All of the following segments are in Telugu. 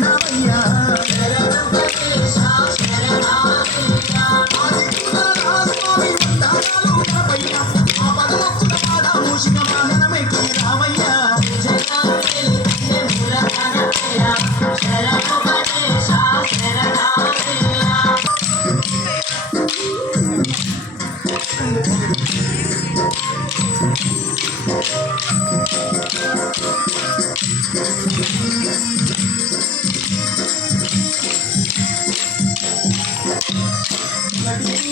Maria, Maria.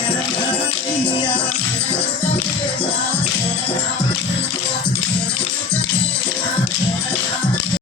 Yeah.